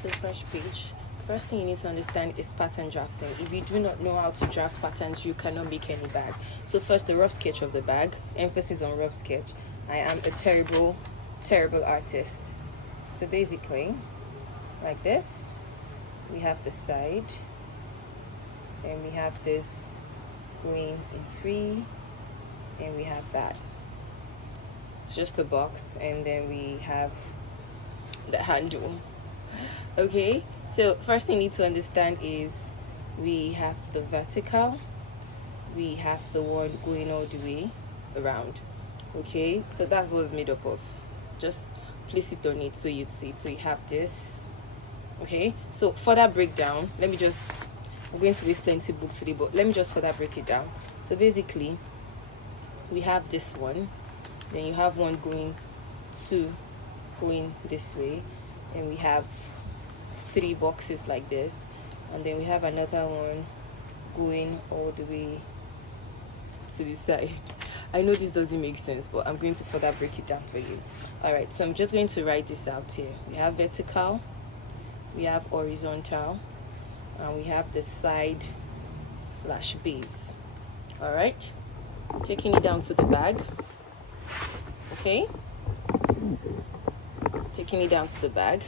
So fresh page. First thing you need to understand is pattern drafting. If you do not know how to draft patterns, you cannot make any bag. So first, the rough sketch of the bag. Emphasis on rough sketch. I am a terrible artist. So basically, like this, we have the side, and we have this going in 3, and we have that. It's just a box, and then we have the handle. Okay, so first thing you need to understand is we have the vertical, we have the one going all the way around. Okay, so that's what it's made up of. Just place it on it so you'd see it. So you have this. Okay, so for that breakdown, we're going to waste plenty book today, but let me just further break it down. So basically, we have this one, then you have one going this way, and we have 3 boxes like this, and then we have another one going all the way to the side. I know this doesn't make sense, but I'm going to further break it down for you. All right, so I'm just going to write this out here. We have vertical, we have horizontal, and we have the side / base. All right, taking it down to the bag. Okay, taking it down to the bag,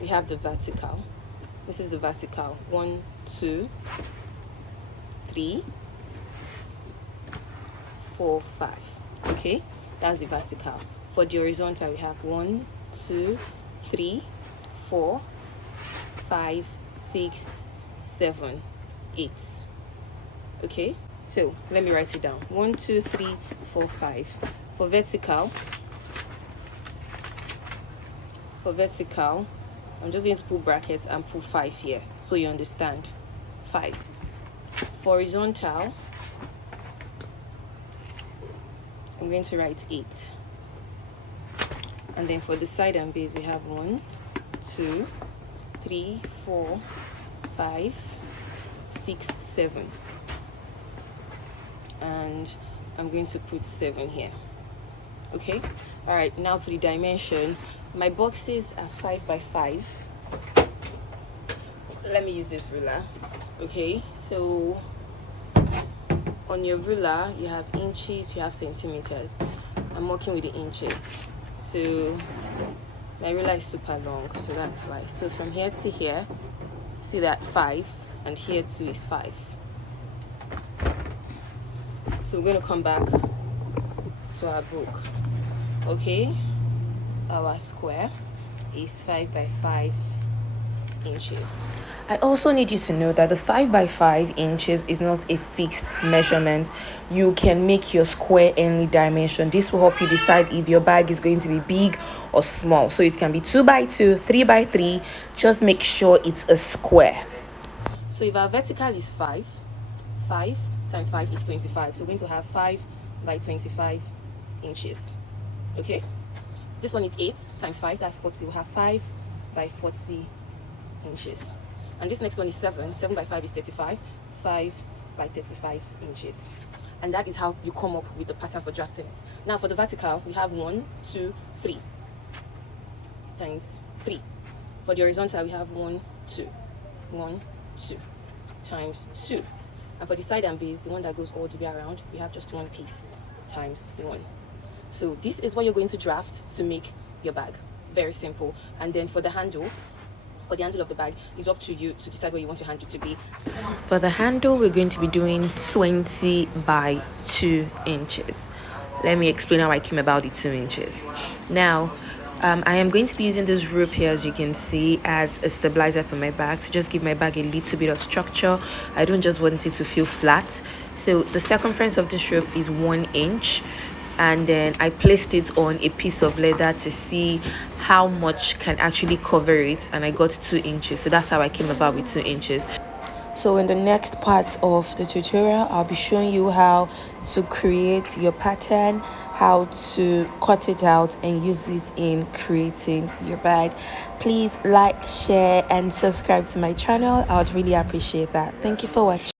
we have the vertical. This is the vertical. 1, 2, 3, 4, 5. Okay, that's the vertical. For the horizontal, we have 1, 2, 3, 4, 5, 6, 7, 8. Okay, so let me write it down. 1, 2, 3, 4, 5. For vertical, I'm just going to put brackets and put 5 here so you understand. 5. For horizontal, I'm going to write 8. And then for the side and base, we have 1, 2, 3, 4, 5, 6, 7. And I'm going to put 7 here. Okay, all right, now to the dimension. My boxes are 5 by 5. Let me use this ruler. Okay, so on your ruler you have inches, you have centimeters. I'm working with the inches, so my ruler is super long, so that's why. So from here to here, see that 5, and here too is 5. So we're going to come back to our book. Okay, our square is 5 by 5 inches. I also need you to know that the 5 by 5 inches is not a fixed measurement. You can make your square any dimension. This will help you decide if your bag is going to be big or small. So it can be 2 by 2, 3 by 3. Just make sure it's a square. So if our vertical is 5 times 5 is 25. So we're going to have 5 by 25 inches. Okay, this one is 8 times 5, that's 40. We'll have 5 by 40 inches. And this next one is 7 by 5 is 35, 5 by 35 inches. And that is how you come up with the pattern for drafting it. Now for the vertical, we have 1, 2, 3 times 3. For the horizontal, we have 1, 2 times 2. And for the side and base, the one that goes all the way around, we have just 1 piece times 1. So this is what you're going to draft to make your bag. Very simple. And then for the handle of the bag, it's up to you to decide what you want your handle to be. For the handle, we're going to be doing 20 by 2 inches. Let me explain how I came about the 2 inches. Now, I am going to be using this rope here, as you can see, as a stabilizer for my bag to just give my bag a little bit of structure. I don't just want it to feel flat. So the circumference of this rope is 1 inch. And then I placed it on a piece of leather to see how much can actually cover it, and I got 2 inches. So that's how I came about with 2 inches. So in the next part of the tutorial, I'll be showing you how to create your pattern, how to cut it out and use it in creating your bag. Please like, share and subscribe to my channel. I would really appreciate that. Thank you for watching.